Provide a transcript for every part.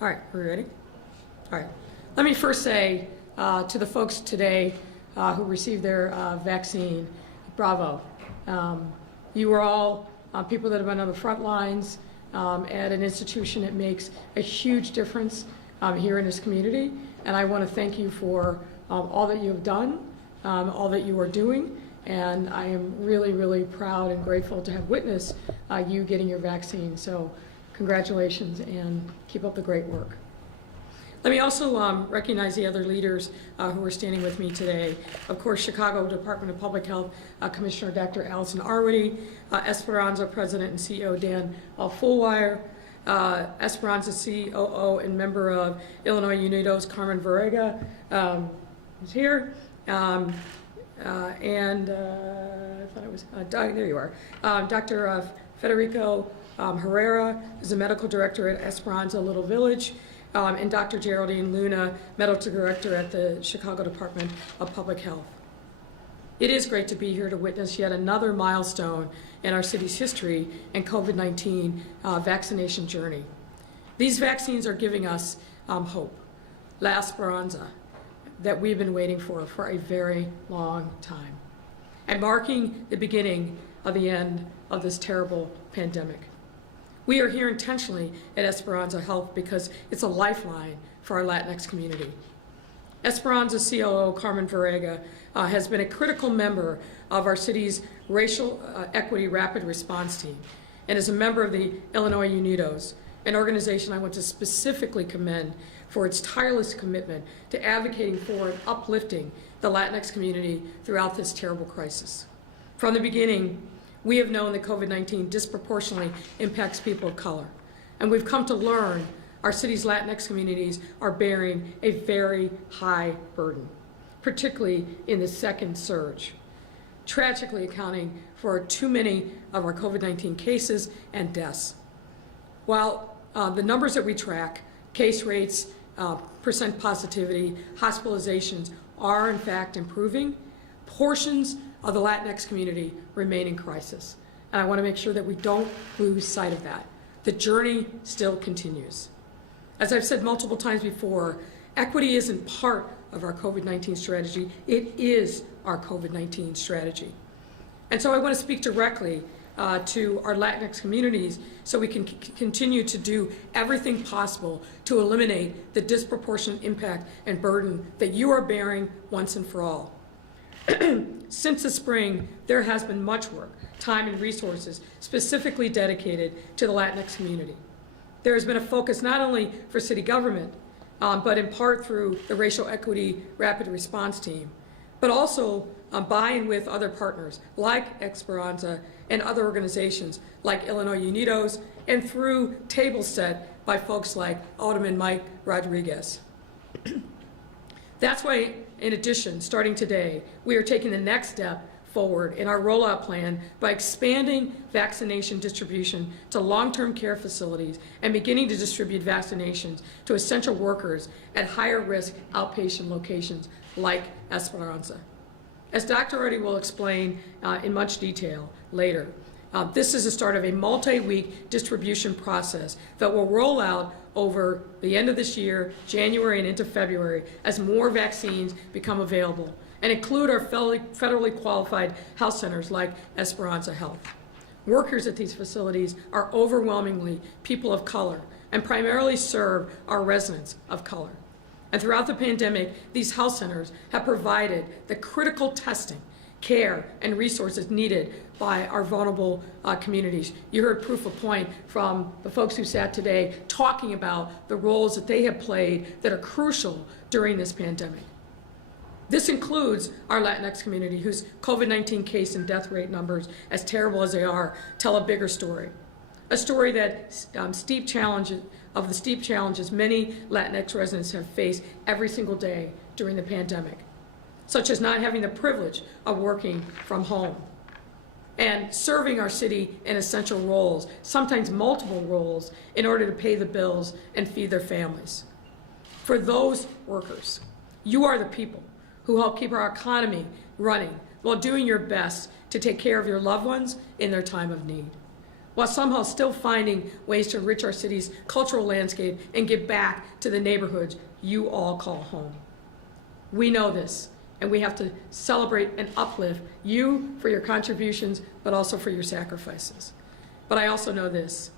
All right, are we ready? All right. Let me first say to the folks today who received their vaccine, bravo. You are all people that have been on the front lines at an institution that makes a huge difference here in this community. And I want to thank you for all that you have done, all that you are doing. And I am really, really proud and grateful to have witnessed you getting your vaccine. So congratulations and keep up the great work. Let me also recognize the other leaders who are standing with me today. Of course, Chicago Department of Public Health Commissioner Dr. Allison Arwady, Esperanza President and CEO Dan Fulwire, Esperanza COO and member of Illinois Unidos Carmen Varega is here, and I thought it was, there you are, Dr. Federico Herrera is the medical director at Esperanza Little Village, and Dr. Geraldine Luna, medical director at the Chicago Department of Public Health. It is great to be here to witness yet another milestone in our city's history and COVID-19 vaccination journey. These vaccines are giving us hope, La Esperanza, that we've been waiting for a very long time, and marking the beginning of the end of this terrible pandemic. We are here intentionally at Esperanza Health because it's a lifeline for our Latinx community. Esperanza COO Carmen Varega has been a critical member of our city's racial equity rapid response team and is a member of the Illinois Unidos, an organization I want to specifically commend for its tireless commitment to advocating for and uplifting the Latinx community throughout this terrible crisis. From the beginning, we have known that COVID-19 disproportionately impacts people of color, and we've come to learn our city's Latinx communities are bearing a very high burden, particularly in the second surge, tragically accounting for too many of our COVID-19 cases and deaths. While the numbers that we track, case rates, percent positivity, hospitalizations are in fact improving, portions of the Latinx community remain in crisis. And I want to make sure that we don't lose sight of that. The journey still continues. As I've said multiple times before, equity isn't part of our COVID-19 strategy, it is our COVID-19 strategy. And so I want to speak directly to our Latinx communities so we can continue to do everything possible to eliminate the disproportionate impact and burden that you are bearing once and for all. Since the spring, there has been much work, time and resources specifically dedicated to the Latinx community. There has been a focus not only for city government, but in part through the Racial Equity Rapid Response Team, but also by and with other partners like Esperanza and other organizations like Illinois Unidos, and through tables set by folks like Alderman Mike Rodriguez. That's why, in addition, starting today, we are taking the next step forward in our rollout plan by expanding vaccination distribution to long-term care facilities and beginning to distribute vaccinations to essential workers at higher risk outpatient locations like Esperanza. As Dr. Arwady will explain in much detail later, this is the start of a multi-week distribution process that will roll out over the end of this year, January and into February, as more vaccines become available, and include our federally qualified health centers like Esperanza Health. Workers at these facilities are overwhelmingly people of color and primarily serve our residents of color. And throughout the pandemic, these health centers have provided the critical testing, care, and resources needed by our vulnerable communities. You heard proof of point from the folks who sat today talking about the roles that they have played that are crucial during this pandemic. This includes our Latinx community, whose COVID-19 case and death rate numbers, as terrible as they are, tell a bigger story. A story that the steep challenges many Latinx residents have faced every single day during the pandemic, such as not having the privilege of working from home and serving our city in essential roles, sometimes multiple roles, in order to pay the bills and feed their families. For those workers, you are the people who help keep our economy running while doing your best to take care of your loved ones in their time of need. while somehow still finding ways to enrich our city's cultural landscape and give back to the neighborhoods you all call home. We know this, and we have to celebrate and uplift you for your contributions, but also for your sacrifices. But I also know this.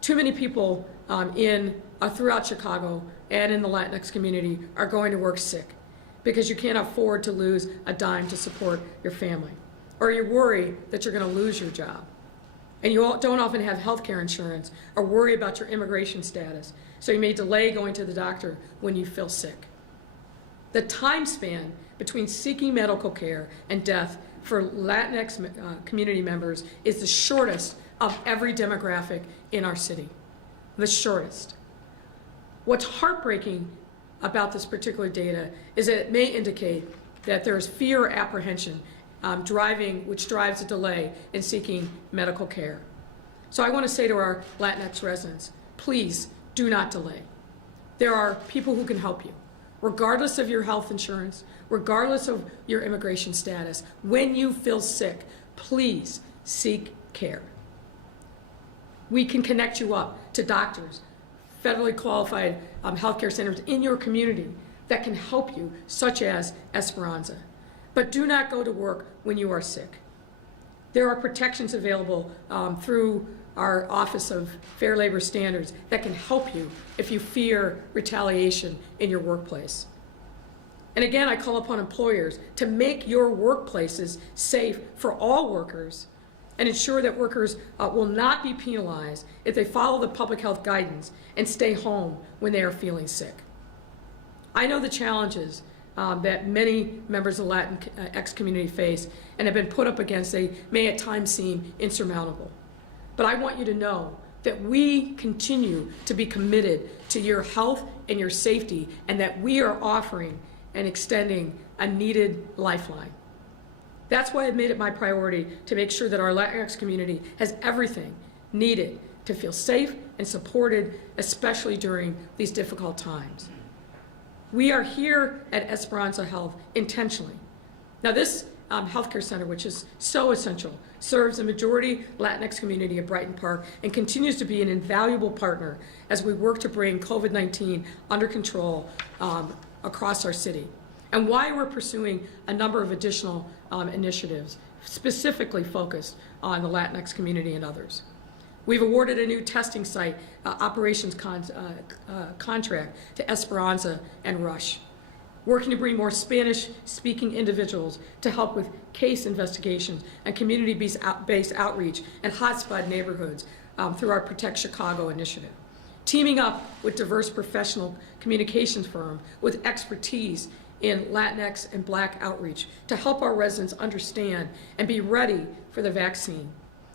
Too many people throughout Chicago and in the Latinx community are going to work sick because you can't afford to lose a dime to support your family, or you worry that you're going to lose your job. And you don't often have health care insurance or worry about your immigration status, so you may delay going to the doctor when you feel sick. The time span between seeking medical care and death for Latinx community members is the shortest of every demographic in our city, the shortest. What's heartbreaking about this particular data is that it may indicate that there is fear or apprehension which drives a delay in seeking medical care. So I want to say to our Latinx residents, please do not delay. There are people who can help you, regardless of your health insurance, regardless of your immigration status. When you feel sick, please seek care. We can connect you up to doctors, federally qualified healthcare centers in your community that can help you, such as Esperanza. But do not go to work when you are sick. There are protections available through our Office of Fair Labor Standards that can help you if you fear retaliation in your workplace. And again, I call upon employers to make your workplaces safe for all workers and ensure that workers will not be penalized if they follow the public health guidance and stay home when they are feeling sick. I know the challenges that many members of the Latinx community face and have been put up against. They may at times seem insurmountable. But I want you to know that we continue to be committed to your health and your safety, and that we are offering and extending a needed lifeline. That's why I've made it my priority to make sure that our Latinx community has everything needed to feel safe and supported, especially during these difficult times. We are here at Esperanza Health intentionally. Now this healthcare center, which is so essential, serves the majority Latinx community of Brighton Park and continues to be an invaluable partner as we work to bring COVID-19 under control across our city. And why we're pursuing a number of additional initiatives specifically focused on the Latinx community and others. We've awarded a new testing site operations contract to Esperanza and Rush, working to bring more Spanish-speaking individuals to help with case investigations and community-based outreach and hotspot neighborhoods through our Protect Chicago initiative. Teaming up with diverse professional communications firm with expertise in Latinx and Black outreach to help our residents understand and be ready for the vaccine,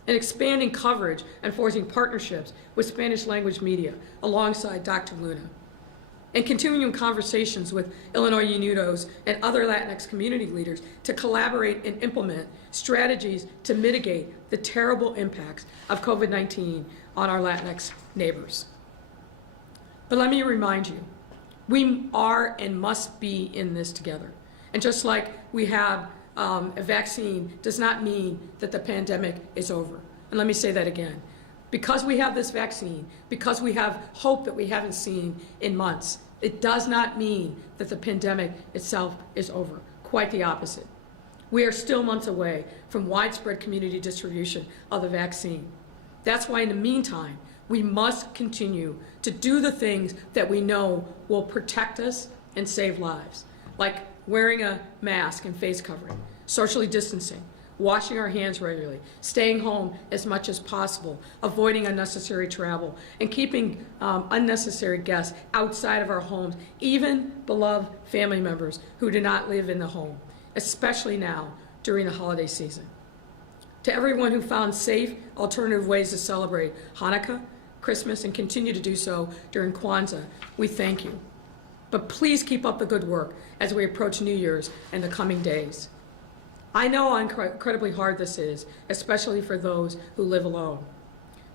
and expanding coverage and forging partnerships with Spanish language media alongside Dr. Luna, and continuing conversations with Illinois Unidos and other Latinx community leaders to collaborate and implement strategies to mitigate the terrible impacts of COVID-19 on our Latinx neighbors. But let me remind you, we are and must be in this together. And just like we have a vaccine does not mean that the pandemic is over. And let me say that again. Because we have this vaccine, because we have hope that we haven't seen in months, it does not mean that the pandemic itself is over. Quite the opposite. We are still months away from widespread community distribution of the vaccine. That's why in the meantime, we must continue to do the things that we know will protect us and save lives, like wearing a mask and face covering, socially distancing, washing our hands regularly, staying home as much as possible, avoiding unnecessary travel, and keeping unnecessary guests outside of our homes, even beloved family members who do not live in the home, especially now during the holiday season. To everyone who found safe, alternative ways to celebrate Hanukkah, Christmas, and continue to do so during Kwanzaa, we thank you. But please keep up the good work as we approach New Year's and the coming days. I know how incredibly hard this is, especially for those who live alone.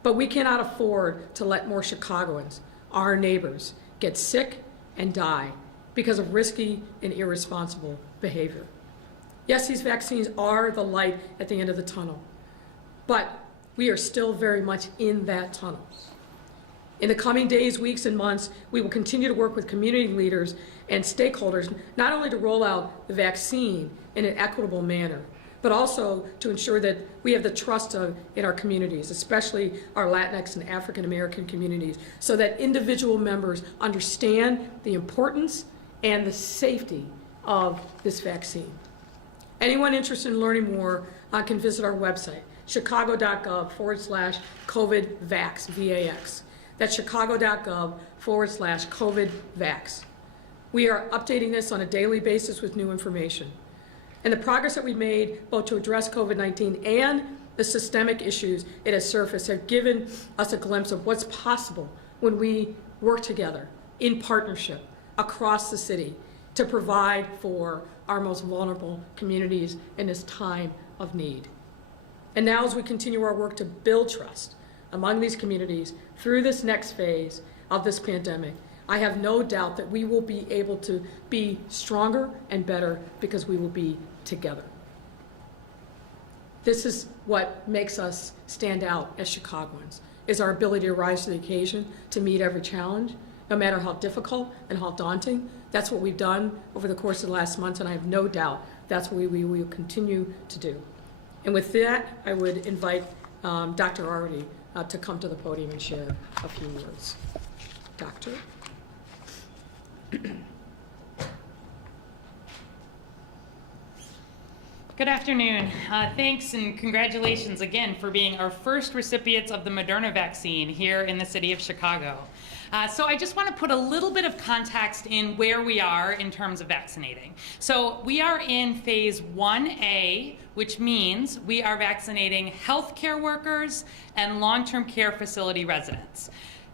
But we cannot afford to let more Chicagoans, our neighbors, get sick and die because of risky and irresponsible behavior. Yes, these vaccines are the light at the end of the tunnel, but We are still very much in that tunnel. In the coming days, weeks, and months, we will continue to work with community leaders and stakeholders, not only to roll out the vaccine in an equitable manner, but also to ensure that we have the trust in our communities, especially our Latinx and African American communities, so that individual members understand the importance and the safety of this vaccine. Anyone interested in learning more can visit our website, chicago.gov/COVID-VAX, VAX. That's chicago.gov/COVID-VAX. We are updating this on a daily basis with new information. And the progress that we've made, both to address COVID-19 and the systemic issues it has surfaced, have given us a glimpse of what's possible when we work together in partnership across the city to provide for our most vulnerable communities in this time of need. And now, as we continue our work to build trust among these communities through this next phase of this pandemic, I have no doubt that we will be able to be stronger and better because we will be together. This is what makes us stand out as Chicagoans, is our ability to rise to the occasion, to meet every challenge, no matter how difficult and how daunting. That's what we've done over the course of the last months, and I have no doubt that's what we will continue to do. And with that, I would invite Dr. Arty to come to the podium and share a few words. Doctor? Good afternoon. Thanks and congratulations again for being our first recipients of the Moderna vaccine here in the city of Chicago. So I just want to put a little bit of context in where we are in terms of vaccinating. So we are in phase 1A, which means we are vaccinating healthcare workers and long-term care facility residents.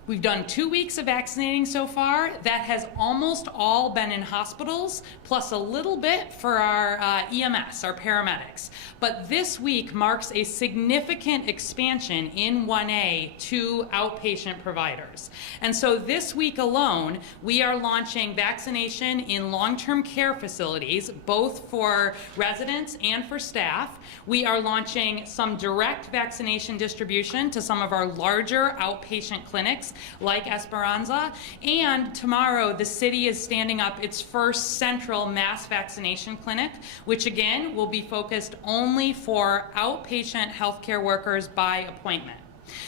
We've done 2 weeks of vaccinating so far. That has almost all been in hospitals, plus a little bit for our EMS, our paramedics. But this week marks a significant expansion in 1A to outpatient providers. And so this week alone, we are launching vaccination in long-term care facilities, both for residents and for staff. We are launching some direct vaccination distribution to some of our larger outpatient clinics, like Esperanza, and tomorrow the city is standing up its first central mass vaccination clinic, which again will be focused only for outpatient healthcare workers by appointment.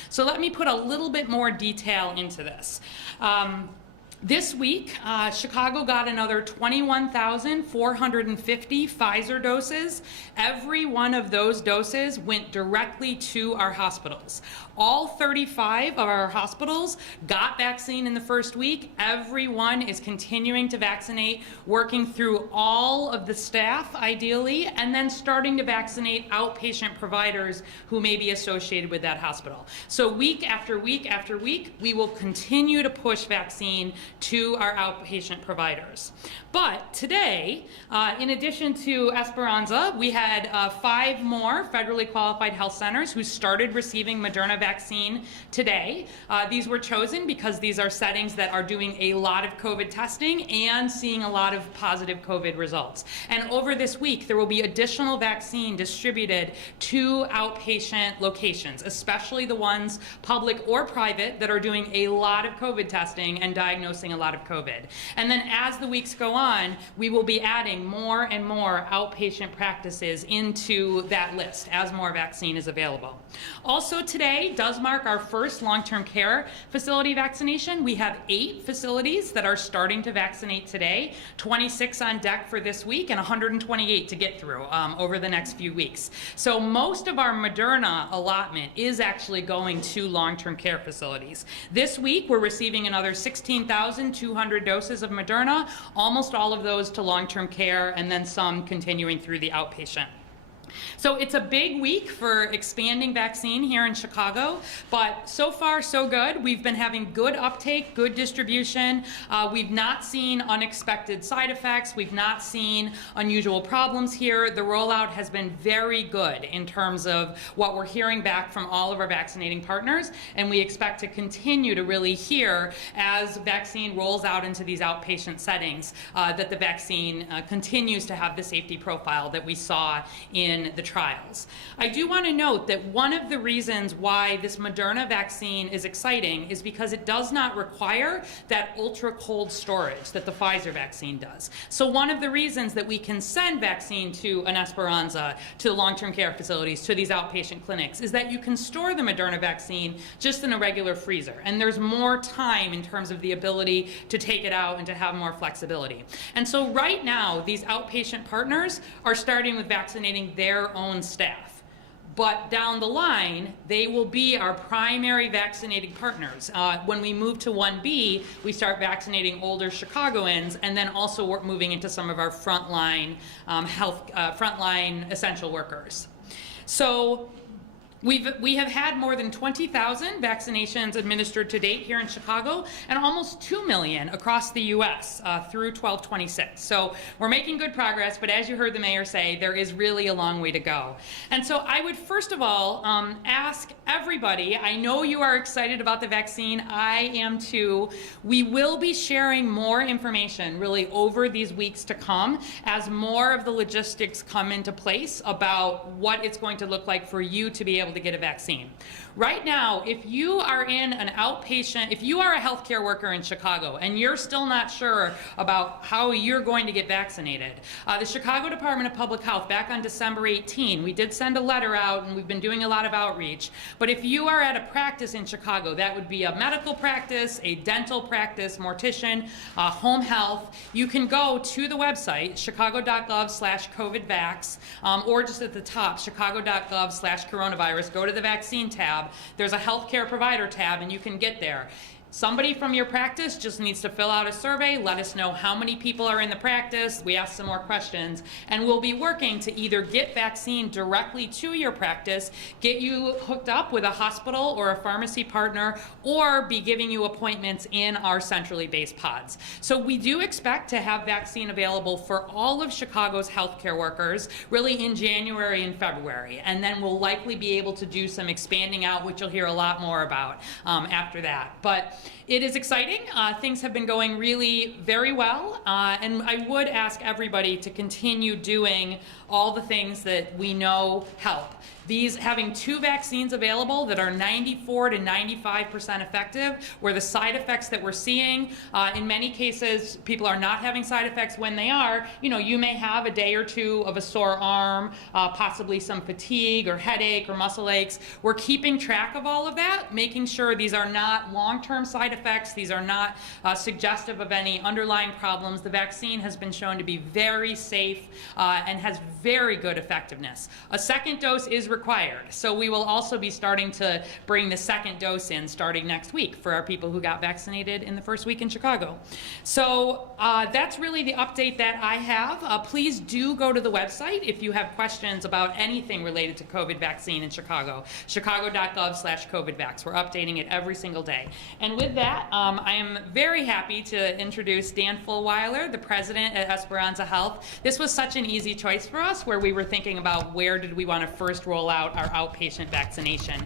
So let me put a little bit more detail into this. This week, Chicago got another 21,450 Pfizer doses. Every one of those doses went directly to our hospitals. All 35 of our hospitals got vaccine in the first week. Everyone is continuing to vaccinate, working through all of the staff, ideally, and then starting to vaccinate outpatient providers who may be associated with that hospital. So week after week after week, we will continue to push vaccine to our outpatient providers. But today, in addition to Esperanza, we had 5 more federally qualified health centers who started receiving Moderna vaccine today. These were chosen because these are settings that are doing a lot of COVID testing and seeing a lot of positive COVID results. And over this week, there will be additional vaccine distributed to outpatient locations, especially the ones, public or private, that are doing a lot of COVID testing and diagnosing a lot of COVID. And then as the weeks go on, we will be adding more and more outpatient practices into that list as more vaccine is available. Also today does mark our first long-term care facility vaccination. We have 8 facilities that are starting to vaccinate today, 26 on deck for this week and 128 to get through over the next few weeks. So most of our Moderna allotment is actually going to long-term care facilities. This week we're receiving another 16,200 doses of Moderna, almost all of those to long-term care, and then some continuing through the outpatient. So it's a big week for expanding vaccine here in Chicago, but so far so good. We've been having good uptake, good distribution. We've not seen unexpected side effects. We've not seen unusual problems here. The rollout has been very good in terms of what we're hearing back from all of our vaccinating partners, and we expect to continue to really hear as vaccine rolls out into these outpatient settings that the vaccine continues to have the safety profile that we saw in in the trials. I do want to note that one of the reasons why this Moderna vaccine is exciting is because it does not require that ultra cold storage that the Pfizer vaccine does. So one of the reasons that we can send vaccine to an Esperanza, to long-term care facilities, to these outpatient clinics, is that you can store the Moderna vaccine just in a regular freezer. And there's more time in terms of the ability to take it out and to have more flexibility. And so right now, these outpatient partners are starting with vaccinating their own staff. But down the line, they will be our primary vaccinating partners. When we move to 1B, we start vaccinating older Chicagoans, and then also we're moving into some of our frontline frontline essential workers. So we have had more than 20,000 vaccinations administered to date here in Chicago, and almost 2 million across the U.S. Through 12/26. So we're making good progress, but as you heard the mayor say, there is really a long way to go. And so I would first of all ask everybody, I know you are excited about the vaccine, I am too. We will be sharing more information really over these weeks to come as more of the logistics come into place about what it's going to look like for you to be able to get a vaccine. Right now, if you are in an outpatient, if you are a healthcare worker in Chicago and you're still not sure about how you're going to get vaccinated, the Chicago Department of Public Health, back on December 18, we did send a letter out and we've been doing a lot of outreach. But if you are at a practice in Chicago, that would be a medical practice, a dental practice, mortician, home health, you can go to the website, chicago.gov/COVIDvax, or just at the top, chicago.gov/coronavirus. Go to the vaccine tab. There's a healthcare provider tab, and you can get there. Somebody from your practice just needs to fill out a survey, let us know how many people are in the practice, we ask some more questions, and we'll be working to either get vaccine directly to your practice, get you hooked up with a hospital or a pharmacy partner, or be giving you appointments in our centrally based pods. So we do expect to have vaccine available for all of Chicago's healthcare workers, really in January and February, and then we'll likely be able to do some expanding out, which you'll hear a lot more about after that. But it is exciting. Things have been going really very well, and I would ask everybody to continue doing all the things that we know help. These having 2 vaccines available that are 94 to 95% effective, where the side effects that we're seeing, in many cases, people are not having side effects. When they are, you may have a day or two of a sore arm, possibly some fatigue or headache or muscle aches. We're keeping track of all of that, making sure these are not long-term side effects. These are not suggestive of any underlying problems. The vaccine has been shown to be very safe and has very good effectiveness. A second dose is required, so we will also be starting to bring the second dose in starting next week for our people who got vaccinated in the first week in Chicago. So that's really the update that I have. Please do go to the website if you have questions about anything related to COVID vaccine in Chicago, chicago.gov/COVIDvax. We're updating it every single day. And with that, I am very happy to introduce Dan Fulweiler, the president at Esperanza Health. This was such an easy choice for us, where we were thinking about where did we want to first roll out our outpatient vaccination,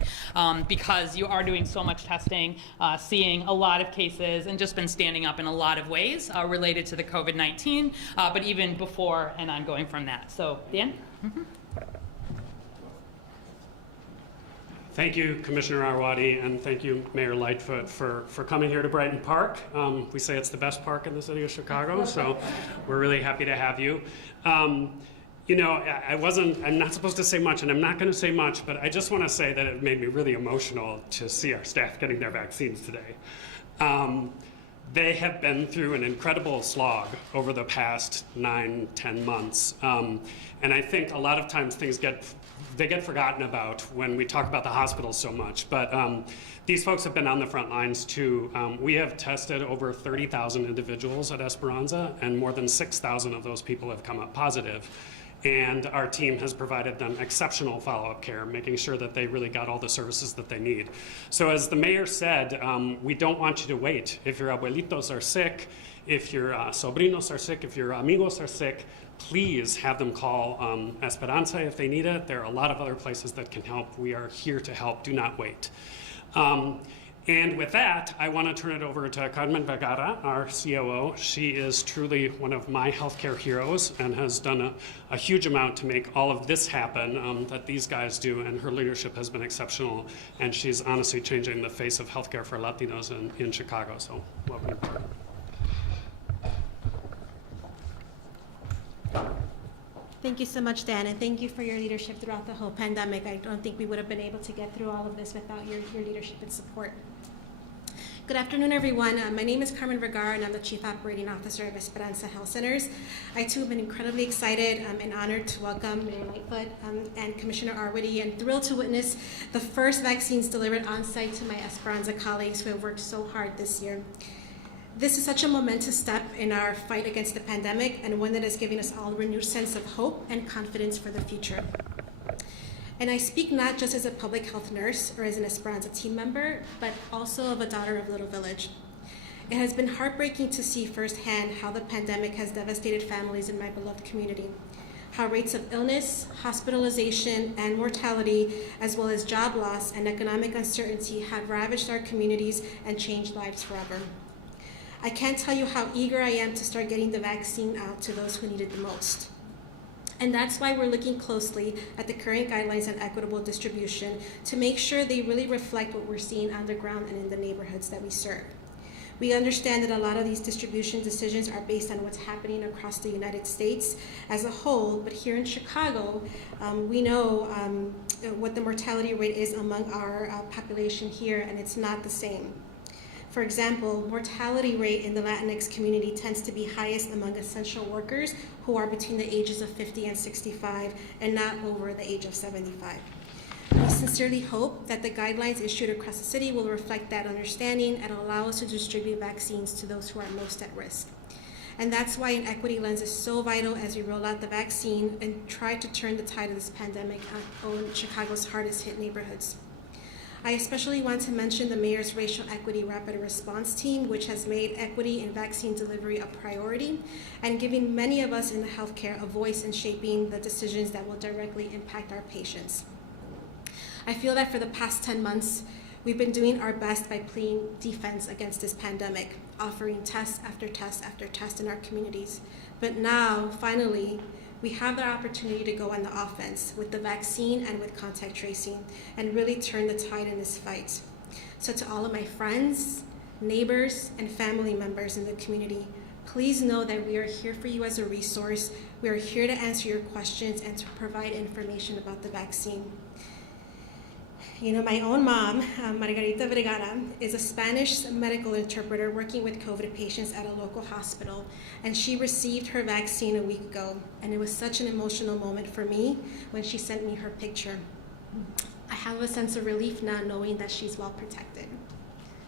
because you are doing so much testing, seeing a lot of cases, and just been standing up in a lot of ways related to the COVID-19, but even before and ongoing from that. So, Dan? Mm-hmm. Thank you, Commissioner Arwady, and thank you, Mayor Lightfoot, for coming here to Brighton Park. We say it's the best park in the city of Chicago, so we're really happy to have you. I'm not supposed to say much, and I'm not going to say much, but I just want to say that it made me really emotional to see our staff getting their vaccines today. They have been through an incredible slog over the past 9-10 months, and I think a lot of times things get forgotten about when we talk about the hospitals so much. But these folks have been on the front lines too. We have tested over 30,000 individuals at Esperanza, and more than 6,000 of those people have come up positive. And our team has provided them exceptional follow-up care, making sure that they really got all the services that they need. So as the mayor said, we don't want you to wait. If your abuelitos are sick, if your sobrinos are sick, if your amigos are sick, please have them call Esperanza if they need it. There are a lot of other places that can help. We are here to help. Do not wait. And with that, I want to turn it over to Carmen Vergara, our COO. She is truly one of my healthcare heroes and has done a huge amount to make all of this happen that these guys do, and her leadership has been exceptional, and she's honestly changing the face of healthcare for Latinos in Chicago. So welcome. Thank you so much, Dan, and thank you for your leadership throughout the whole pandemic. I don't think we would have been able to get through all of this without your leadership and support. Good afternoon, everyone. My name is Carmen Vergara, and I'm the Chief Operating Officer of Esperanza Health Centers. I, too, have been incredibly excited and honored to welcome Mayor Lightfoot and Commissioner Arwady, and thrilled to witness the first vaccines delivered on-site to my Esperanza colleagues who have worked so hard this year. This is such a momentous step in our fight against the pandemic, and one that is giving us all a renewed sense of hope and confidence for the future. And I speak not just as a public health nurse or as an Esperanza team member, but also of a daughter of Little Village. It has been heartbreaking to see firsthand how the pandemic has devastated families in my beloved community, how rates of illness, hospitalization, and mortality, as well as job loss and economic uncertainty, have ravaged our communities and changed lives forever. I can't tell you how eager I am to start getting the vaccine out to those who need it the most. And that's why we're looking closely at the current guidelines on equitable distribution to make sure they really reflect what we're seeing on the ground and in the neighborhoods that we serve. We understand that a lot of these distribution decisions are based on what's happening across the United States as a whole, but here in Chicago, we know what the mortality rate is among our population here, and it's not the same. For example, mortality rate in the Latinx community tends to be highest among essential workers who are between the ages of 50 and 65 and not over the age of 75. We sincerely hope that the guidelines issued across the city will reflect that understanding and allow us to distribute vaccines to those who are most at risk. And that's why an equity lens is so vital as we roll out the vaccine and try to turn the tide of this pandemic on Chicago's hardest hit neighborhoods. I especially want to mention the Mayor's Racial Equity Rapid Response Team, which has made equity in vaccine delivery a priority and giving many of us in the healthcare a voice in shaping the decisions that will directly impact our patients. I feel that for the past 10 months, we've been doing our best by playing defense against this pandemic, offering test after test after test in our communities. But now, finally, we have the opportunity to go on the offense with the vaccine and with contact tracing and really turn the tide in this fight. So to all of my friends, neighbors, and family members in the community, please know that we are here for you as a resource. We are here to answer your questions and to provide information about the vaccine. You know, my own mom, Margarita Vergara, is a Spanish medical interpreter working with COVID patients at a local hospital, and she received her vaccine a week ago, and it was such an emotional moment for me when she sent me her picture. I have a sense of relief now knowing that she's well protected.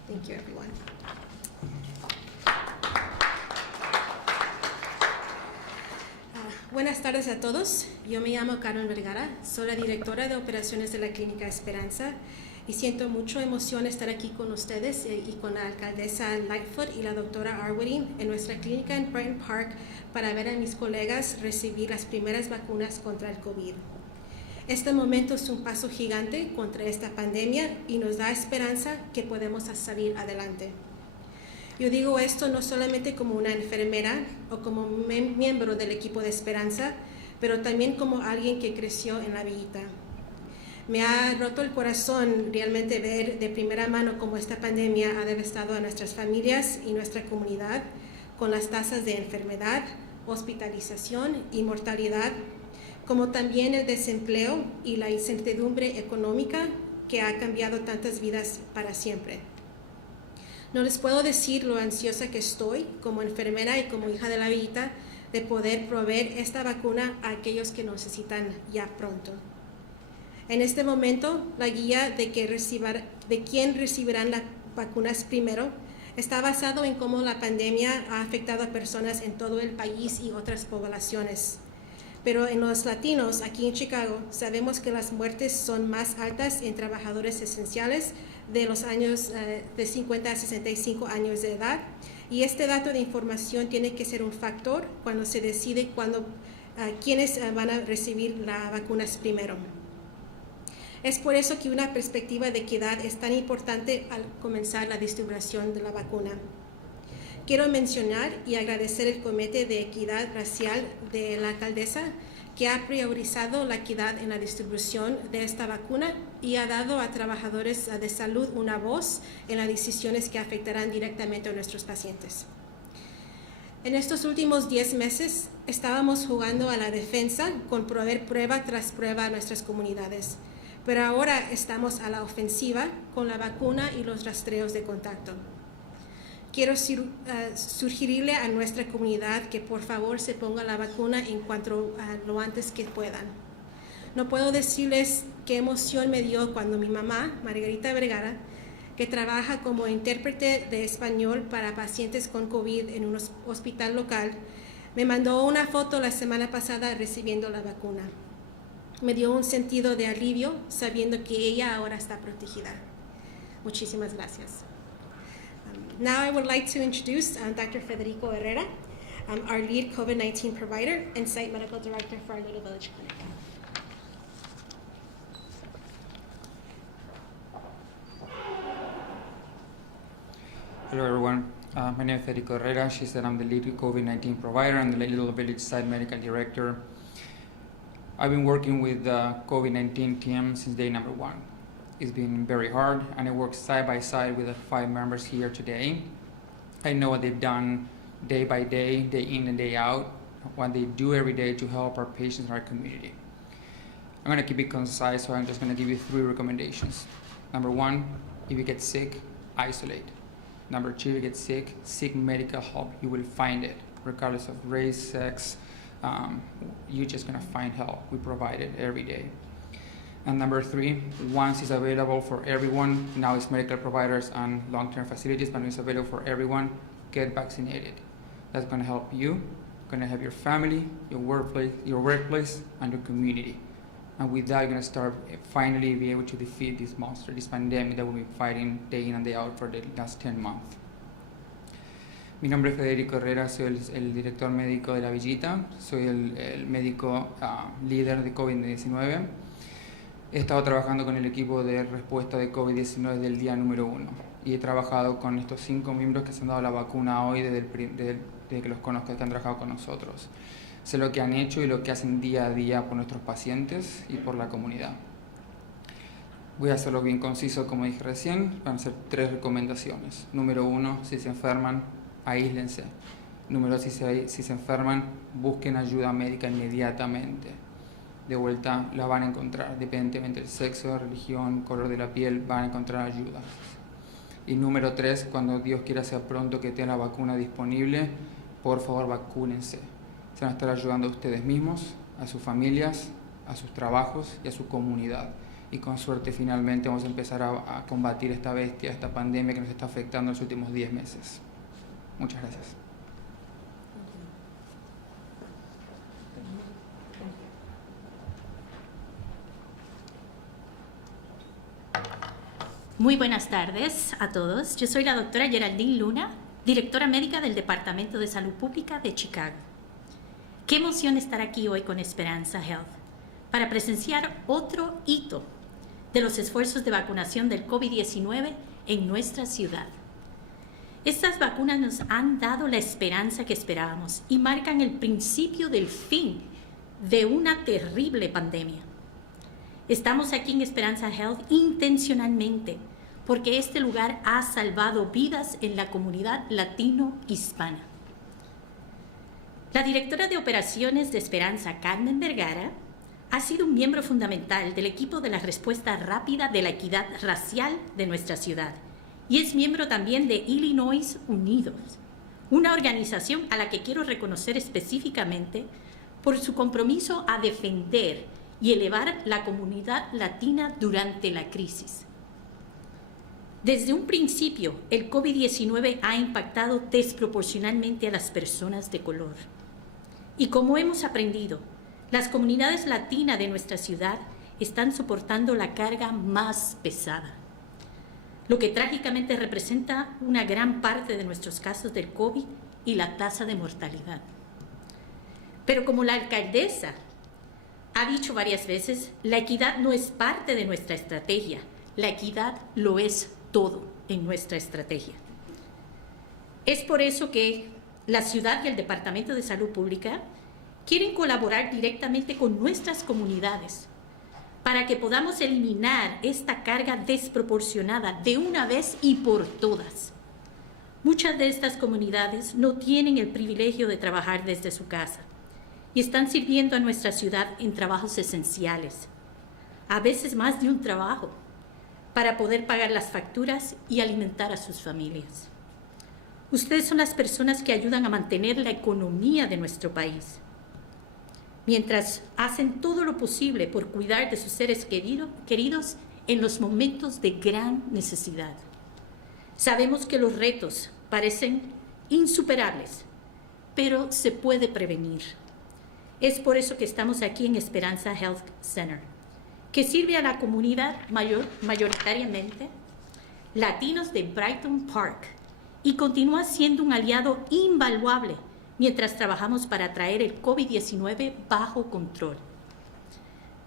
Thank you, everyone. Buenas tardes a todos. Yo me llamo Carmen Vergara, soy la directora de operaciones de la Clínica Esperanza y siento mucha emoción estar aquí con ustedes y con la alcaldesa Lightfoot y la doctora Arwady en nuestra clínica en Brighton Park para ver a mis colegas recibir las primeras vacunas contra el COVID. Este momento es un paso gigante contra esta pandemia y nos da esperanza que podemos salir adelante. Yo digo esto no solamente como una enfermera o como miembro del equipo de Esperanza, pero también como alguien que creció en la villita. Me ha roto el corazón realmente ver de primera mano cómo esta pandemia ha devastado a nuestras familias y nuestra comunidad, con las tasas de enfermedad, hospitalización y mortalidad, como también el desempleo y la incertidumbre económica que ha cambiado tantas vidas para siempre. No les puedo decir lo ansiosa que estoy como enfermera y como hija de la villita de poder proveer esta vacuna a aquellos que necesitan ya pronto. En este momento, la guía de quién recibirán las vacunas primero está basado en cómo la pandemia ha afectado a personas en todo el país y otras poblaciones. Pero en los latinos, aquí en Chicago, sabemos que las muertes son más altas en trabajadores esenciales de los años de 50 a 65 años de edad, y este dato de información tiene que ser un factor cuando se decide quiénes van a recibir las vacunas primero. Es por eso que una perspectiva de equidad es tan importante al comenzar la distribución de la vacuna. Quiero mencionar y agradecer el Comité de Equidad Racial de la alcaldesa, que ha priorizado la equidad en la distribución de esta vacuna y ha dado a trabajadores de salud una voz en las decisiones que afectarán directamente a nuestros pacientes. En estos últimos 10 meses estábamos jugando a la defensa con proveer prueba tras prueba a nuestras comunidades, pero ahora estamos a la ofensiva con la vacuna y los rastreos de contacto. Quiero sugerirle a nuestra comunidad que por favor se ponga la vacuna en cuanto lo antes que puedan. No puedo decirles qué emoción me dio cuando mi mamá, Margarita Vergara, que trabaja como intérprete de español para pacientes con COVID en un hospital local, me mandó una foto la semana pasada recibiendo la vacuna. Me dio un sentido de alivio sabiendo que ella ahora está protegida. Muchísimas gracias. Now I would like to introduce Dr. Federico Herrera, our lead COVID-19 provider and site medical director for our Little Village Clinic. Hello everyone, my name is Federico Herrera. She said I'm the lead COVID-19 provider and the Little Village site medical director. I've been working with the COVID-19 team since day number 1. It's been very hard, and I work side by side with the 5 members here today. I know what they've done day by day in and day out, what they do every day to help our patients in our community. I'm going to keep it concise, so I'm just going to give you 3 recommendations. Number 1, if you get sick, isolate. Number 2, if you get sick, seek medical help. You will find it, regardless of race, sex. You're just going to find help. We provide it every day. And number 3, once it's available for everyone, now it's medical providers and long-term facilities, but it's available for everyone, get vaccinated. That's going to help you, going to help your family, your workplace, and your community. And with that, you're going to start finally be able to defeat this monster, this pandemic that we've been fighting day in and day out for the last 10 months. Mi nombre es Federico Herrera, soy el director médico de la Villita, soy el médico líder de COVID-19. He estado trabajando con el equipo de respuesta de COVID-19 desde el día número 1 y he trabajado con estos 5 miembros que se han dado la vacuna hoy desde que los conozco, que han trabajado con nosotros. Sé lo que han hecho y lo que hacen día a día por nuestros pacientes y por la comunidad. Voy a hacerlo bien conciso, como dije recién, van a ser 3 recomendaciones. Número 1, si se enferman, aíslense. Número 2, si se enferman, busquen ayuda médica inmediatamente. De vuelta la van a encontrar, independientemente del sexo, religión, color de la piel, van a encontrar ayuda. Y número 3, cuando Dios quiera sea pronto que tenga la vacuna disponible, por favor vacúnense. Se van a estar ayudando a ustedes mismos, a sus familias, a sus trabajos y a su comunidad. Y con suerte finalmente vamos a empezar a combatir esta bestia, esta pandemia que nos está afectando en los últimos 10 meses. Muchas gracias. Muy buenas tardes a todos. Yo soy la doctora Geraldine Luna, directora médica del Departamento de Salud Pública de Chicago. Qué emoción estar aquí hoy con Esperanza Health para presenciar otro hito de los esfuerzos de vacunación del COVID-19 en nuestra ciudad. Estas vacunas nos han dado la esperanza que esperábamos y marcan el principio del fin de una terrible pandemia. Estamos aquí en Esperanza Health intencionalmente porque este lugar ha salvado vidas en la comunidad latino-hispana. La directora de operaciones de Esperanza, Carmen Vergara, ha sido un miembro fundamental del equipo de la respuesta rápida de la equidad racial de nuestra ciudad y es miembro también de Illinois Unidos, una organización a la que quiero reconocer específicamente por su compromiso a defender y elevar la comunidad latina durante la crisis. Desde un principio, el COVID-19 ha impactado desproporcionalmente a las personas de color. Y como hemos aprendido, las comunidades latinas de nuestra ciudad están soportando la carga más pesada, lo que trágicamente representa una gran parte de nuestros casos del COVID y la tasa de mortalidad. Pero como la alcaldesa ha dicho varias veces, la equidad no es parte de nuestra estrategia, la equidad lo es todo en nuestra estrategia. Es por eso que la ciudad y el Departamento de Salud Pública quieren colaborar directamente con nuestras comunidades para que podamos eliminar esta carga desproporcionada de una vez y por todas. Muchas de estas comunidades no tienen el privilegio de trabajar desde su casa y están sirviendo a nuestra ciudad en trabajos esenciales, a veces más de un trabajo, para poder pagar las facturas y alimentar a sus familias. Ustedes son las personas que ayudan a mantener la economía de nuestro país, mientras hacen todo lo posible por cuidar de sus seres queridos en los momentos de gran necesidad. Sabemos que los retos parecen insuperables, pero se puede prevenir. Es por eso que estamos aquí en Esperanza Health Center, que sirve a la comunidad mayoritariamente latinos de Brighton Park y continúa siendo un aliado invaluable mientras trabajamos para traer el COVID-19 bajo control.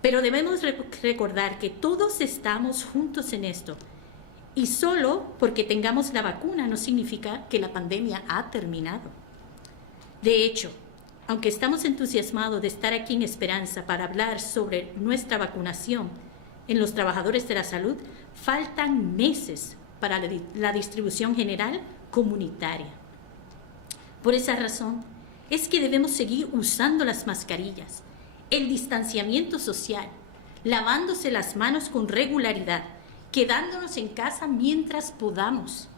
Pero debemos recordar que todos estamos juntos en esto, y solo porque tengamos la vacuna no significa que la pandemia ha terminado. De hecho, aunque estamos entusiasmados de estar aquí en Esperanza para hablar sobre nuestra vacunación en los trabajadores de la salud, faltan meses para la distribución general comunitaria. Por esa razón, es que debemos seguir usando las mascarillas, el distanciamiento social, lavándose las manos con regularidad, quedándonos en casa mientras podamos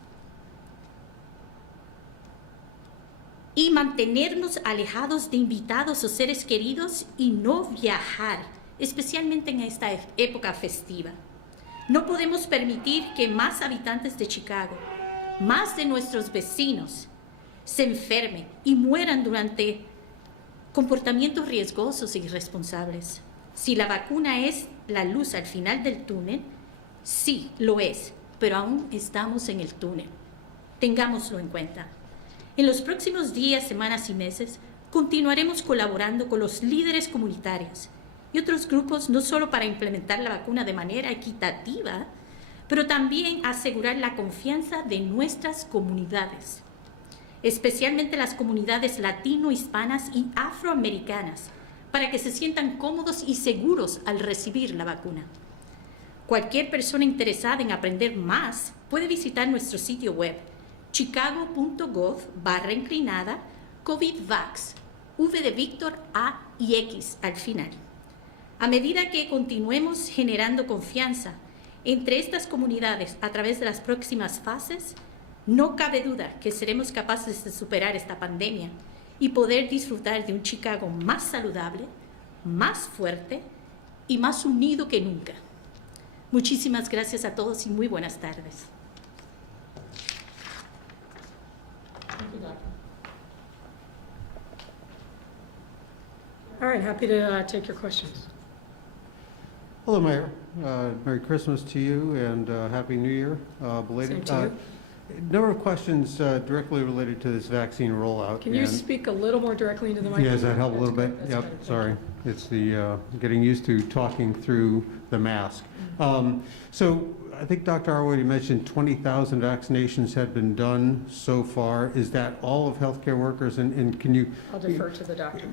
y mantenernos alejados de invitados o seres queridos y no viajar, especialmente en esta época festiva. No podemos permitir que más habitantes de Chicago, más de nuestros vecinos, se enfermen y mueran durante comportamientos riesgosos e irresponsables. Si la vacuna es la luz al final del túnel, sí, lo es, pero aún estamos en el túnel. Tengámoslo en cuenta. En los próximos días, semanas y meses, continuaremos colaborando con los líderes comunitarios y otros grupos, no solo para implementar la vacuna de manera equitativa, pero también asegurar la confianza de nuestras comunidades, especialmente las comunidades latino, hispanas y afroamericanas, para que se sientan cómodos y seguros al recibir la vacuna. Cualquier persona interesada en aprender más puede visitar nuestro sitio web chicago.gov/COVID-Vax, V de Víctor, A y X al final. A medida que continuemos generando confianza entre estas comunidades a través de las próximas fases, no cabe duda que seremos capaces de superar esta pandemia y poder disfrutar de un Chicago más saludable, más fuerte y más unido que nunca. Muchísimas gracias a todos y muy buenas tardes. Thank you, Doctor. All right, happy to take your questions. Hello, Mayor. Merry Christmas to you and Happy New Year, belated. Same to you. Number of questions directly related to this vaccine rollout. Can you speak a little more directly into the microphone? Yeah, does that help a little bit? That's Yep, better. Thank sorry. you. It's the getting used to talking through the mask. So I think Dr. Arwady mentioned 20,000 vaccinations had been done so far. Is that all of healthcare workers? And can you? I'll defer to the doctor.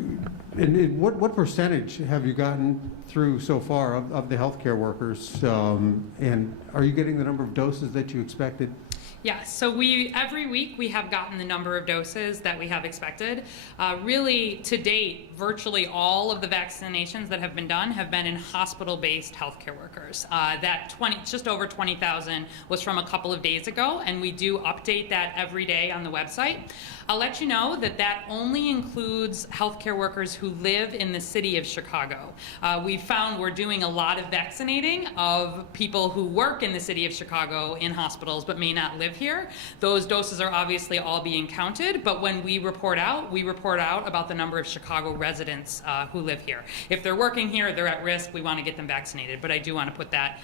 And what percentage have you gotten through so far of the healthcare workers? And are you getting the number of doses that you expected? Yes, so every week we have gotten the number of doses that we have expected. Really, to date, virtually all of the vaccinations that have been done have been in hospital-based healthcare workers. Just over 20,000 was from a couple of days ago, and we do update that every day on the website. I'll let you know that only includes healthcare workers who live in the city of Chicago. We found we're doing a lot of vaccinating of people who work in the city of Chicago in hospitals but may not live live here. Those doses are obviously all being counted, but when we report out about the number of Chicago residents who live here. If they're working here, they're at risk, we want to get them vaccinated, but I do want to put that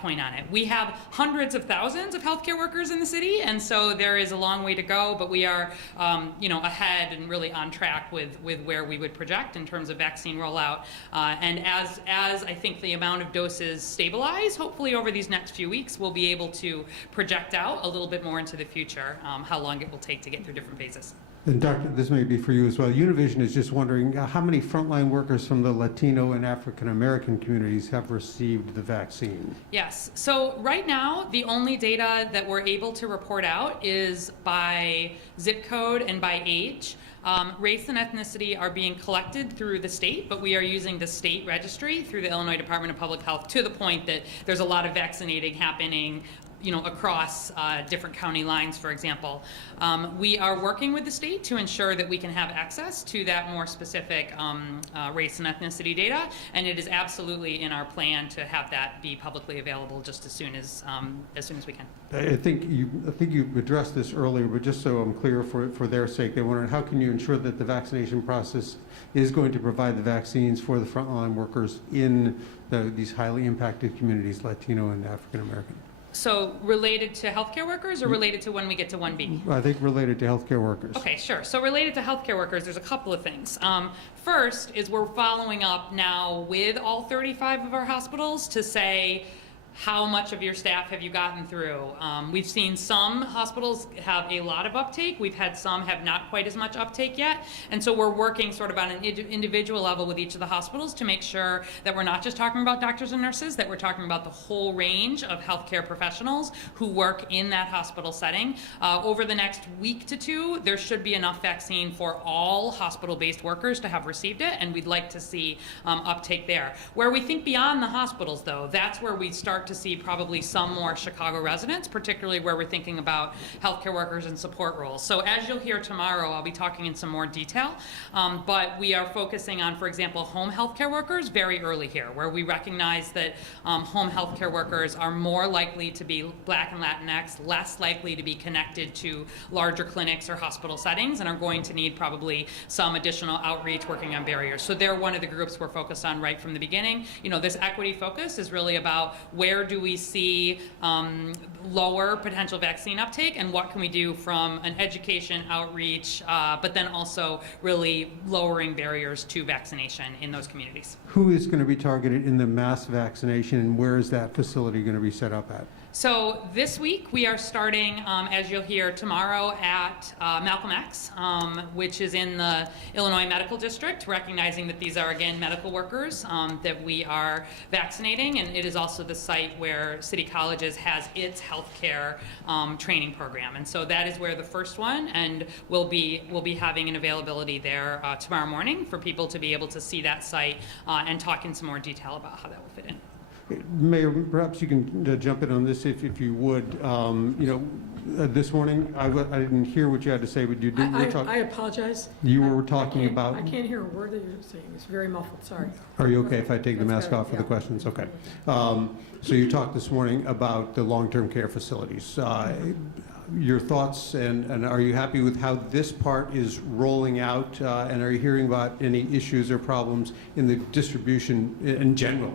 point on it. We have hundreds of thousands of healthcare workers in the city, and so there is a long way to go, but we are ahead and really on track with where we would project in terms of vaccine rollout. And as I think the amount of doses stabilize, hopefully over these next few weeks, we'll be able to project out a little bit more into the future how long it will take to get through different phases. And Doctor, this may be for you as well. Univision is just wondering how many frontline workers from the Latino and African American communities have received the vaccine? Yes. So right now, the only data that we're able to report out is by zip code and by age. Race and ethnicity are being collected through the state, but we are using the state registry through the Illinois Department of Public Health to the point that there's a lot of vaccinating happening across different county lines, for example. We are working with the state to ensure that we can have access to that more specific race and ethnicity data, and it is absolutely in our plan to have that be publicly available just as soon as we can. I think you addressed this earlier, but just so I'm clear for their sake, they're wondering how can you ensure that the vaccination process is going to provide the vaccines for the frontline workers in these highly impacted communities, Latino and African American? So related to healthcare workers or related to when we get to 1B? I think related to healthcare workers. Okay, sure. So related to healthcare workers, there's a couple of things. First is we're following up now with all 35 of our hospitals to say, how much of your staff have you gotten through? We've seen some hospitals have a lot of uptake. We've had some have not quite as much uptake yet. And so we're working sort of on an individual level with each of the hospitals to make sure that we're not just talking about doctors and nurses, that we're talking about the whole range of healthcare professionals who work in that hospital setting. Over the next week to two, there should be enough vaccine for all hospital-based workers to have received it, and we'd like to see uptake there. Where we think beyond the hospitals, though, that's where we start to see probably some more Chicago residents, particularly where we're thinking about healthcare workers and support roles. So as you'll hear tomorrow, I'll be talking in some more detail, but we are focusing on, for example, home healthcare workers very early here, where we recognize that home healthcare workers are more likely to be Black and Latinx, less likely to be connected to larger clinics or hospital settings, and are going to need probably some additional outreach working on barriers. So they're one of the groups we're focused on right from the beginning. This equity focus is really about where do we see lower potential vaccine uptake, and what can we do from an education outreach, but then also really lowering barriers to vaccination in those communities. Who is going to be targeted in the mass vaccination, and where is that facility going to be set up at? So this week we are starting, as you'll hear tomorrow, at Malcolm X, which is in the Illinois Medical District, recognizing that these are, again, medical workers that we are vaccinating, and it is also the site where City Colleges has its healthcare training program. And so that is where the first one, and we'll be having an availability there tomorrow morning for people to be able to see that site and talk in some more detail about how that will fit in. Mayor, perhaps you can jump in on this if you would. This morning, I didn't hear what you had to say, but you did. I apologize. You were talking about. I can't hear a word that you're saying. It's very muffled. Sorry. Are you okay if I take the That's mask better, off for yeah. the questions? Okay. So you talked this morning about the long-term care facilities. Your thoughts, and are you happy with how this part is rolling out? And are you hearing about any issues or problems in the distribution in general?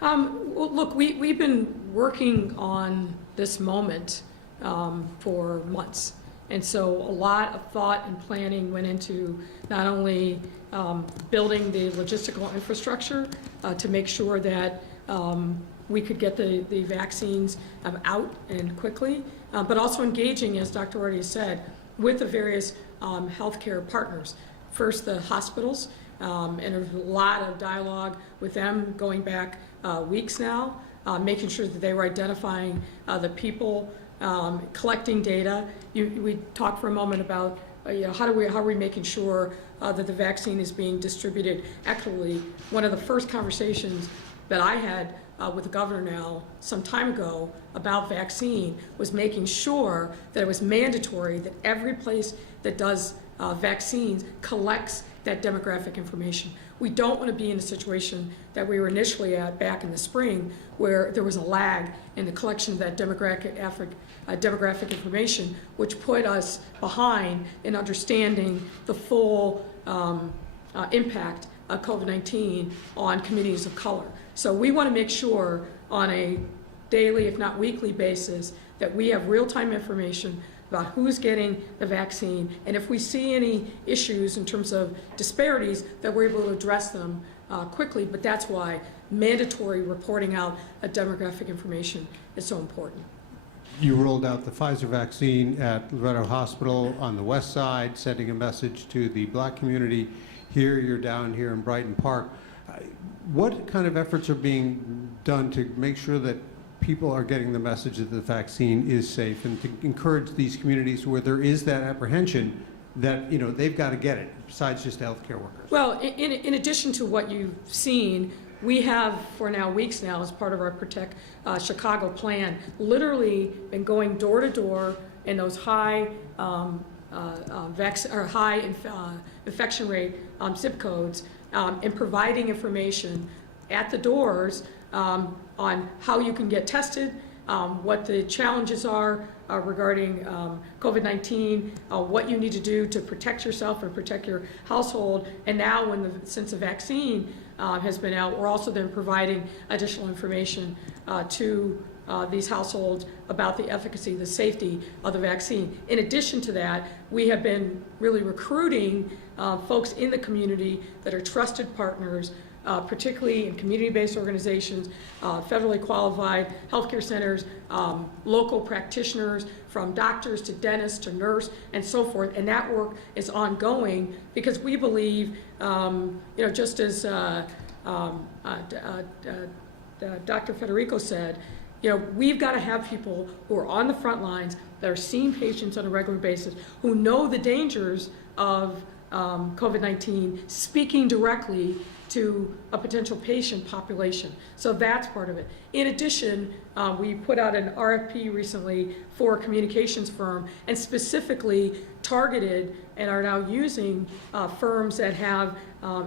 Well, look, we've been working on this moment for months. And so a lot of thought and planning went into not only building the logistical infrastructure to make sure that we could get the vaccines out and quickly, but also engaging, as Dr. Orty said, with the various healthcare partners. First, the hospitals, and there's a lot of dialogue with them going back weeks now, making sure that they were identifying the people, collecting data. We talked for a moment about how are we making sure that the vaccine is being distributed equitably. One of the first conversations that I had with the governor now some time ago about vaccine was making sure that it was mandatory that every place that does vaccines collects that demographic information. We don't want to be in a situation that we were initially at back in the spring, where there was a lag in the collection of that demographic information, which put us behind in understanding the full impact of COVID-19 on communities of color. So we want to make sure on a daily, if not weekly basis, that we have real-time information about who's getting the vaccine, and if we see any issues in terms of disparities, that we're able to address them quickly. But that's why mandatory reporting out of demographic information is so important. You rolled out the Pfizer vaccine at Loretto Hospital on the west side, sending a message to the Black community. Here, you're down here in Brighton Park. What kind of efforts are being done to make sure that people are getting the message that the vaccine is safe, and to encourage these communities where there is that apprehension that, you know, they've got to get it, besides just healthcare workers? Well, in addition to what you've seen, we have for now weeks now, as part of our Protect Chicago plan, literally been going door to door in those high infection rate zip codes, and providing information at the doors on how you can get tested, what the challenges are regarding COVID-19, what you need to do to protect yourself and protect your household. And now, since the vaccine has been out, we're also then providing additional information to these households about the efficacy, the safety of the vaccine. In addition to that, we have been really recruiting folks in the community that are trusted partners, particularly in community-based organizations, federally qualified healthcare centers, local practitioners, from doctors to dentists to nurse and so forth. And that work is ongoing because we believe, just as Dr. Federico said, we've got to have people who are on the front lines, that are seeing patients on a regular basis, who know the dangers of COVID-19, speaking directly to a potential patient population. So that's part of it. In addition, we put out an RFP recently for a communications firm, and specifically targeted and are now using firms that have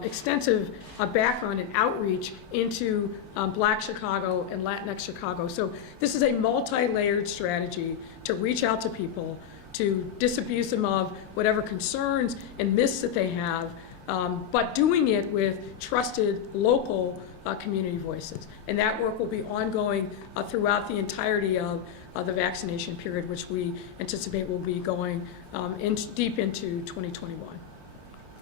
extensive background and outreach into Black Chicago and Latinx Chicago. So this is a multi-layered strategy to reach out to people, to disabuse them of whatever concerns and myths that they have, but doing it with trusted local community voices. And that work will be ongoing throughout the entirety of the vaccination period, which we anticipate will be going deep into 2021.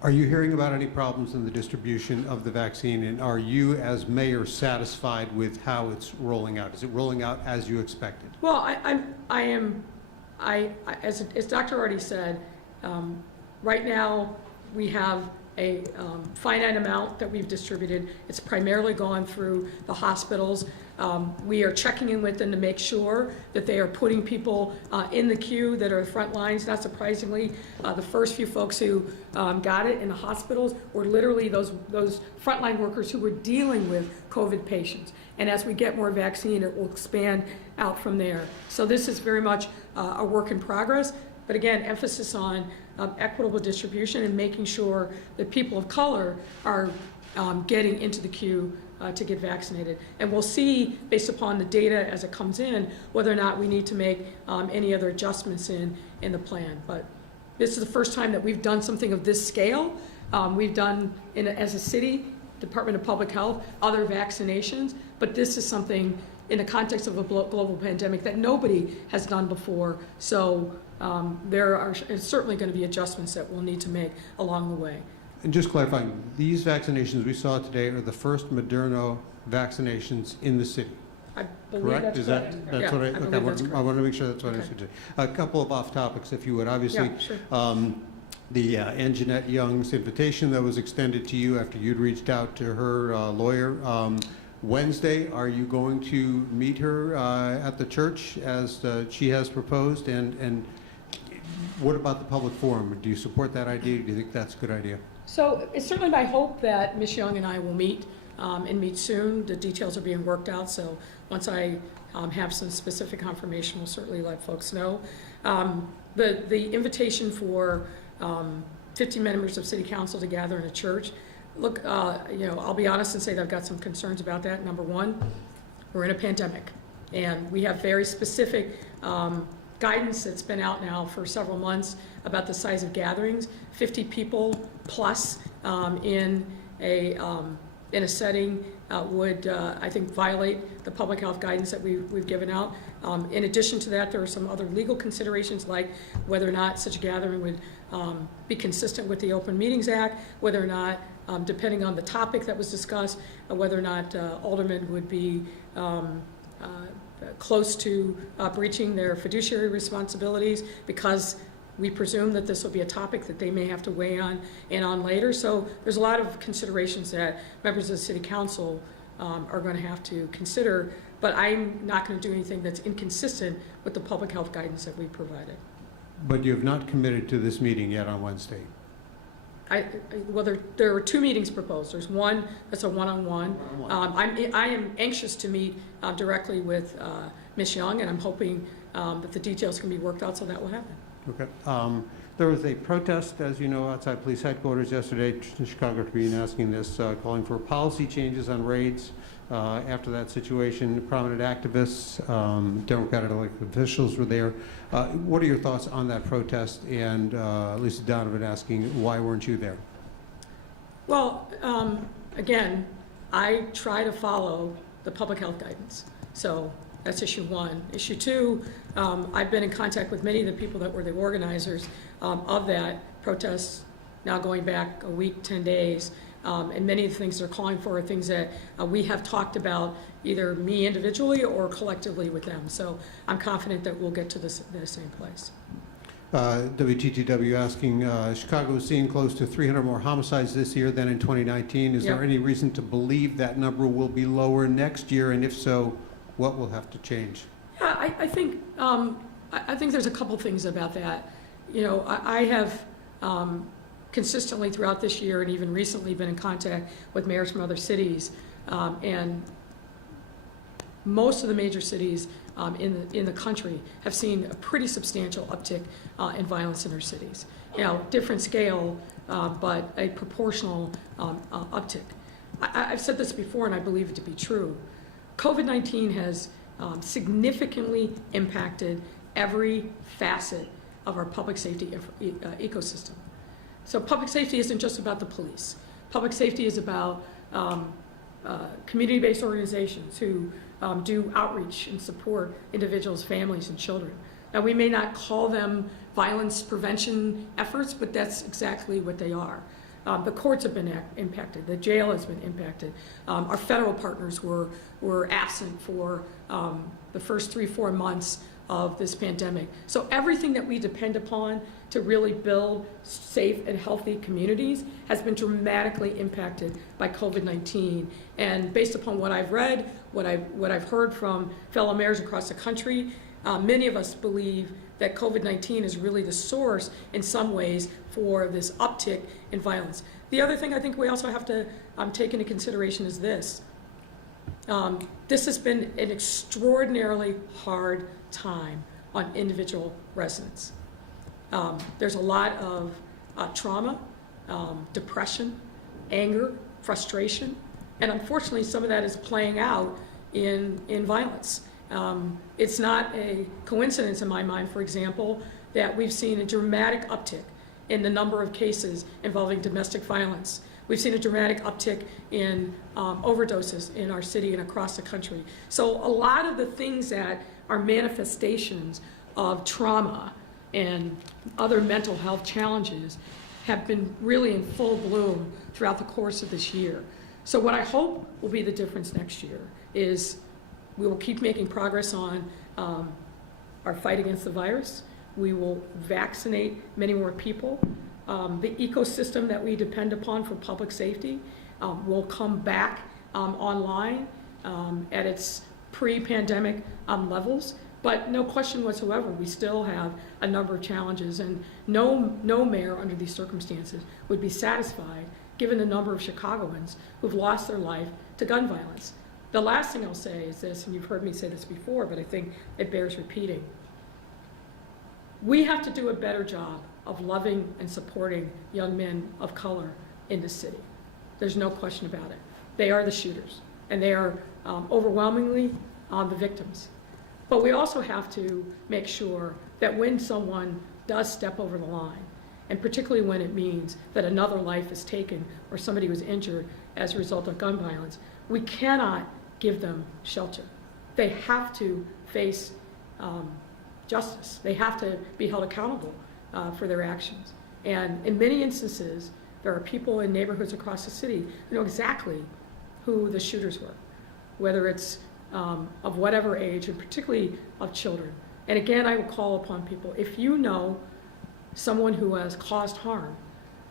Are you hearing about any problems in the distribution of the vaccine, and are you as mayor satisfied with how it's rolling out? Is it rolling out as you expected? Well, I am, as Dr. already said, right now we have a finite amount that we've distributed. It's primarily gone through the hospitals. We are checking in with them to make sure that they are putting people in the queue that are front lines. Not surprisingly, the first few folks who got it in the hospitals were literally those frontline workers who were dealing with COVID patients. And as we get more vaccine, it will expand out from there. So this is very much a work in progress. But again, emphasis on equitable distribution and making sure that people of color are getting into the queue to get vaccinated. And we'll see, based upon the data as it comes in, whether or not we need to make any other adjustments in the plan. But this is the first time that we've done something of this scale. We've done, as a city, Department of Public Health, other vaccinations, but this is something in the context of a global pandemic that nobody has done before. So there are certainly going to be adjustments that we'll need to make along the way. And just clarifying, these vaccinations we saw today are the first Moderna vaccinations in the city. I believe Correct? that's Is correct. that Yeah, what I believe that's I correct. want to make sure that's what I Okay. understood. A couple of off topics, if you would. Obviously, Yeah, sure. the Anjanette Young's invitation that was extended to you after you'd reached out to her lawyer. Wednesday, are you going to meet her at the church as she has proposed? And what about the public forum? Do you support that idea? Do you think that's a good idea? So it's certainly my hope that Ms. Young and I will meet and meet soon. The details are being worked out, so once I have some specific confirmation, we'll certainly let folks know. The invitation for 50 members of city council to gather in a church. Look, I'll be honest and say that I've got some concerns about that. Number one, we're in a pandemic, and we have very specific guidance that's been out now for several months about the size of gatherings. 50 people plus in a setting would, I think, violate the public health guidance that we've given out. In addition to that, there are some other legal considerations, like whether or not such a gathering would be consistent with the Open Meetings Act, whether or not, depending on the topic that was discussed, whether or not aldermen would be close to breaching their fiduciary responsibilities, because we presume that this will be a topic that they may have to weigh on later. So there's a lot of considerations that members of the city council are going to have to consider, but I'm not going to do anything that's inconsistent with the public health guidance that we provided. But you have not committed to this meeting yet on Wednesday. Well, there are 2 meetings proposed. There's one that's a one-on-one. I am anxious to meet directly with Ms. Young, and I'm hoping that the details can be worked out, so that will happen. Okay. There was a protest, as you know, outside police headquarters yesterday, the Chicago Tribune asking this, calling for policy changes on raids. After that situation, prominent activists, Democratic elected officials were there. What are your thoughts on that protest? And Lisa Donovan asking, why weren't you there? Well, again, I try to follow the public health guidance. So that's issue 1. Issue 2, I've been in contact with many of the people that were the organizers of that protest, now going back a week, 10 days. And many of the things they're calling for are things that we have talked about, either me individually or collectively with them. So I'm confident that we'll get to the same place. WTTW asking, Chicago is seeing close to 300 more homicides this year than in 2019. Is there any reason to believe that number will be lower next year? And if so, what will have to change? Yeah, I think there's a couple things about that. I have consistently throughout this year and even recently been in contact with mayors from other cities, and most of the major cities in the country have seen a pretty substantial uptick in violence in their cities. Different scale, but a proportional uptick. I've said this before, and I believe it to be true. COVID-19 has significantly impacted every facet of our public safety ecosystem. So public safety isn't just about the police. Public safety is about community-based organizations who do outreach and support individuals, families, and children. Now, we may not call them violence prevention efforts, but that's exactly what they are. The courts have been impacted. The jail has been impacted. Our federal partners were absent for the first 3-4 months of this pandemic. So everything that we depend upon to really build safe and healthy communities has been dramatically impacted by COVID-19. And based upon what I've read, what I've heard from fellow mayors across the country, many of us believe that COVID-19 is really the source in some ways for this uptick in violence. The other thing I think we also have to take into consideration is this. This has been an extraordinarily hard time on individual residents. There's a lot of trauma, depression, anger, frustration, and unfortunately some of that is playing out in violence. It's not a coincidence in my mind, for example, that we've seen a dramatic uptick in the number of cases involving domestic violence. We've seen a dramatic uptick in overdoses in our city and across the country. So a lot of the things that are manifestations of trauma and other mental health challenges have been really in full bloom throughout the course of this year. So what I hope will be the difference next year is we will keep making progress on our fight against the virus. We will vaccinate many more people. The ecosystem that we depend upon for public safety will come back online at its pre-pandemic levels. But no question whatsoever, we still have a number of challenges, and no mayor under these circumstances would be satisfied given the number of Chicagoans who've lost their life to gun violence. The last thing I'll say is this, and you've heard me say this before, but I think it bears repeating. We have to do a better job of loving and supporting young men of color in this city. There's no question about it. They are the shooters, and they are overwhelmingly the victims. But we also have to make sure that when someone does step over the line, and particularly when it means that another life is taken or somebody was injured as a result of gun violence, we cannot give them shelter. They have to face justice. They have to be held accountable for their actions. And in many instances, there are people in neighborhoods across the city who know exactly who the shooters were, whether it's of whatever age, and particularly of children. And again, I will call upon people, if you know someone who has caused harm,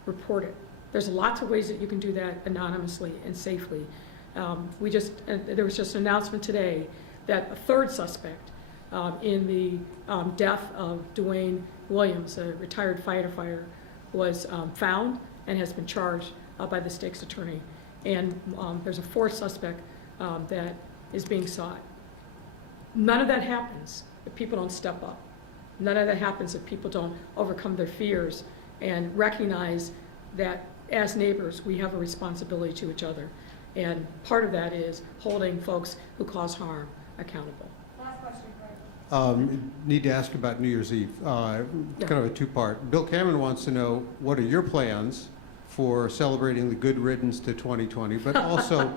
report it. There's lots of ways that you can do that anonymously and safely. There was just an announcement today that a third suspect in the death of Dwayne Williams, a retired firefighter, was found and has been charged by the state's attorney. And there's a fourth suspect that is being sought. None of that happens if people don't step up. None of that happens if people don't overcome their fears and recognize that as neighbors, we have a responsibility to each other. And part of that is holding folks who cause harm accountable. Last question, Craig. Need to ask about New Year's Eve. Kind of a two-part. Bill Cameron wants to know, what are your plans for celebrating the good riddance to 2020? But also,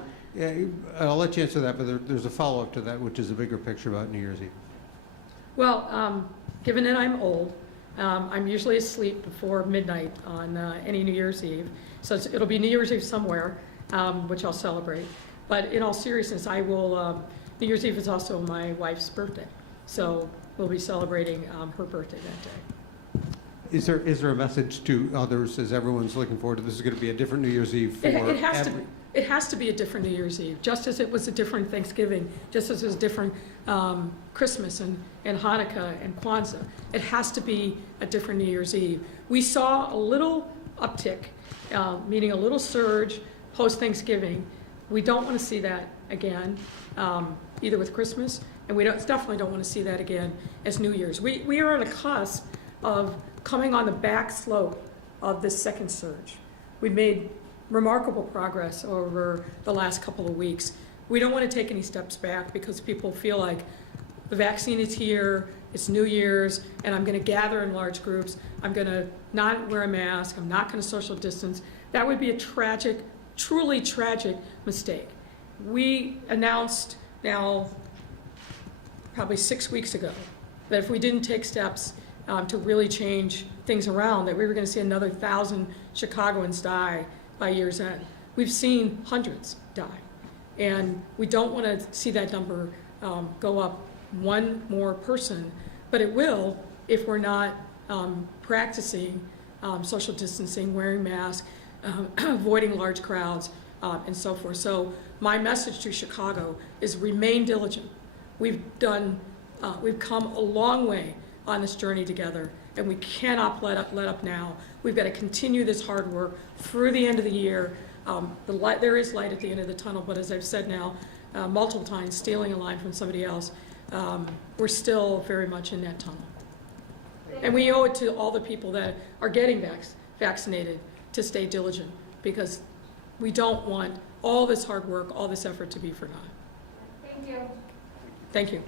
I'll let you answer that, but there's a follow-up to that, which is a bigger picture about New Year's Eve. Well, given that I'm old, I'm usually asleep before midnight on any New Year's Eve. So it'll be New Year's Eve somewhere, which I'll celebrate. But in all seriousness, I will, New Year's Eve is also my wife's birthday. So we'll be celebrating her birthday that day. Is there a message to others as everyone's looking forward to this? Is going to be a different New Year's Eve for It has to be a different New Year's Eve, just as it was a different Thanksgiving, just as it was different Christmas and Hanukkah and Kwanzaa. It has to be a different New Year's Eve. We saw a little uptick, meaning a little surge post-Thanksgiving. We don't want to see that again, either with Christmas, and we definitely don't want to see that again as New Year's. We are on a cusp of coming on the back slope of this second surge. We've made remarkable progress over the last couple of weeks. We don't want to take any steps back because people feel like the vaccine is here, it's New Year's, and I'm going to gather in large groups. I'm going to not wear a mask. I'm not going to social distance. That would be a tragic, truly tragic mistake. We announced now probably 6 weeks ago that if we didn't take steps to really change things around, that we were going to see another 1,000 Chicagoans die by year's end. We've seen hundreds die, and we don't want to see that number go up one more person, but it will if we're not practicing social distancing, wearing masks, avoiding large crowds, and so forth. So my message to Chicago is remain diligent. We've come a long way on this journey together, and we cannot let up now. We've got to continue this hard work through the end of the year. There is light at the end of the tunnel, but as I've said now multiple times, stealing a line from somebody else, we're still very much in that tunnel. And we owe it to all the people that are getting vaccinated to stay diligent, because we don't want all this hard work, all this effort to be for naught. Thank you. Thank you.